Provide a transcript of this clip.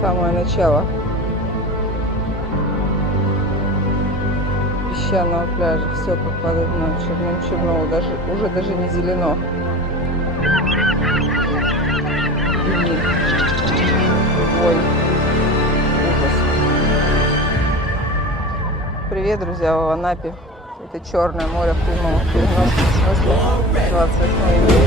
Самое начало песчаного пляжа. Все как под одно, черным-черно, уже даже не зелено. Ой, ужас. Привет, друзья, в Анапе. Это Черное море в прямом смысле. 28 июня.